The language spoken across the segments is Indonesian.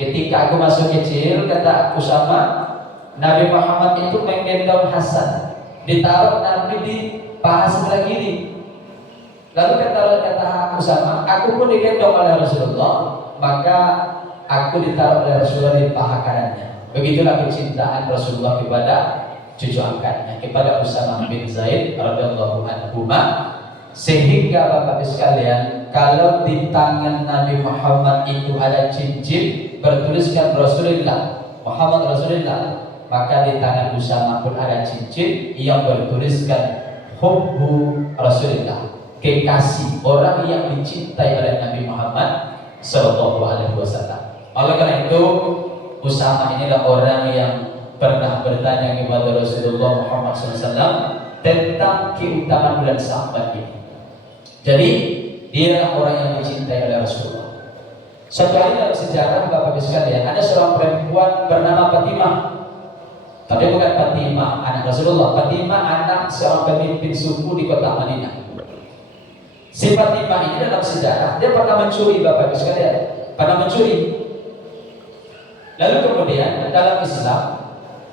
Ketika aku masuk kecil, kata Usama, Nabi Muhammad itu menggendong Hasan, ditaruh Nabi di paha sebelah kiri. Lalu kata Usama, aku pun digendong oleh Rasulullah, maka aku ditaruh oleh Rasulullah di paha kanannya. Begitulah kecintaan Rasulullah kepada cucu angkatnya, kepada Usama bin Zaid radhiyallahu anhu. Sehingga Bapak sekalian, kalau di tangan Nabi Muhammad itu ada cincin bertuliskan Rasulullah, Muhammad Rasulullah, maka di tangan Usama pun ada cincin yang bertuliskan Hubbu Rasulullah, kekasih orang yang dicintai oleh Nabi Muhammad sallallahu alaihi wasallam. Oleh karena itu, Usama inilah orang yang pernah bertanya kepada Rasulullah Muhammad SAW tentang keutamaan bulan Sya'ban ini. Jadi dia orang yang dicintai oleh Rasulullah. Suatu hari dalam sejarah Bapak Ibu sekalian, ada seorang perempuan bernama Fatimah. Tapi bukan Fatimah anak Rasulullah, Fatimah anak seorang pemimpin suku di kota Madinah. Si Fatimah ini dalam sejarah dia pernah mencuri, Bapak Ibu sekalian, pernah mencuri. Lalu kemudian dalam Islam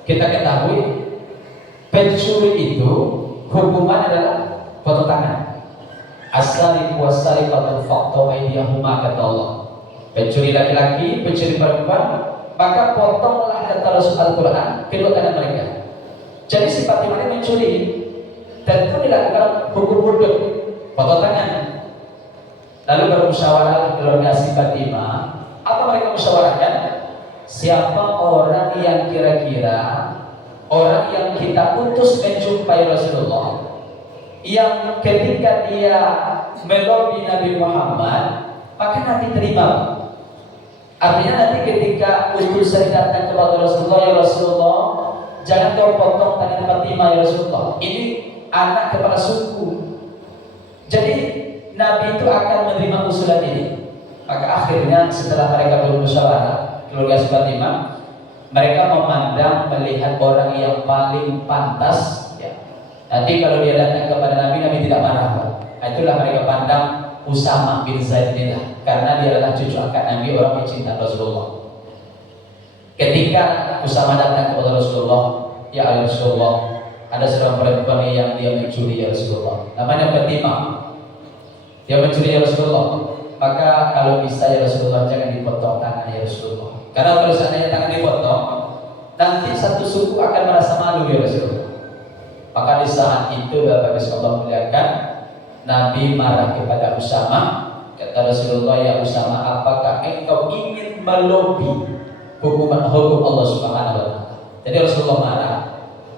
kita ketahui pencuri itu hukuman adalah potong tangan. As-sariqu was-sariqatu faqtu aydiyahuma, kata Allah. Pencuri laki-laki, pencuri perempuan, maka potonglah, kata Rasul Al-Quran, kedua tangan mereka. Jadi si Fatimah ini mencuri, tentu dilakukan hukum hudud, potong tangan. Lalu bermusyawarah keluarga si Fatimah. Apa mereka musyawarahkan? Siapa orang yang kira-kira orang yang kita utus menjumpai Rasulullah, yang ketika dia melobi Nabi Muhammad, maka nanti terima. Artinya nanti ketika utusan datang kepada Rasulullah, ya Rasulullah, jangan kau potong tangan Fatimah ya Rasulullah, ini anak kepala suku. Jadi Nabi itu akan menerima usulan ini. Maka akhirnya setelah mereka bermusyawarah, keluarga Fatimah, mereka memandang melihat orang yang paling pantas, ya. Nanti kalau dia datang kepada Nabi, Nabi tidak marah. Itulah mereka pandang Usama bin Zaid ini, karena dia adalah cucu angkat Nabi, orang yang cinta Rasulullah. Ketika Usama datang kepada Rasulullah, ya Rasulullah, ada seorang perempuan yang dia mencuri ya Rasulullah, namanya Fatimah. Dia mencuri ya Rasulullah, maka kalau bisa ya Rasulullah, jangan dipotong tangan ya Rasulullah. Karena kalau seandainya tangan dipotong, nanti satu suku akan merasa malu ya Rasulullah. Maka di saat itu Bapak Ibu Allah muliakan, Nabi marah kepada Usama. Kata Rasulullah, ya Usama, apakah engkau ingin melobi hukum Allah Subhanahu wa Ta'ala? Jadi Rasulullah marah.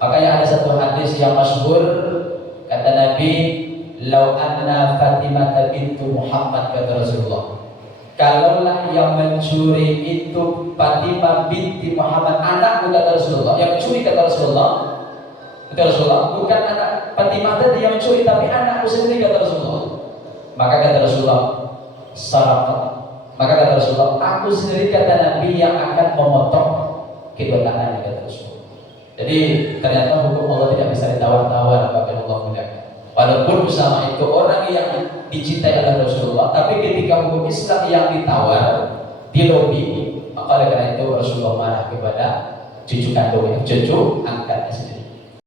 Makanya ada satu hadis yang masyhur, kata Nabi, lau anna Fatimah bintu Muhammad, kata Rasulullah, kalaulah yang mencuri itu Fatimah binti Muhammad, anakku, kata Rasulullah. Yang mencuri, kata Rasulullah, bukan anak Fatimah tadi yang mencuri, tapi anakku sendiri, kata Rasulullah. Maka kata Rasulullah, sarakat. Maka kata Rasulullah, aku sendiri, kata Nabi, yang akan memotong kedua tangannya, kata Rasulullah. Jadi ternyata hukum Allah tidak bisa ditawar-tawar, Bapak Allah muliakan. Walaupun Usama itu orang yang dicintai oleh Rasulullah, tapi ketika hukum Islam yang ditawar, dilobi, maka oleh karena itu Rasulullah marah kepada cucu kandungnya, cucu angkatnya sendiri.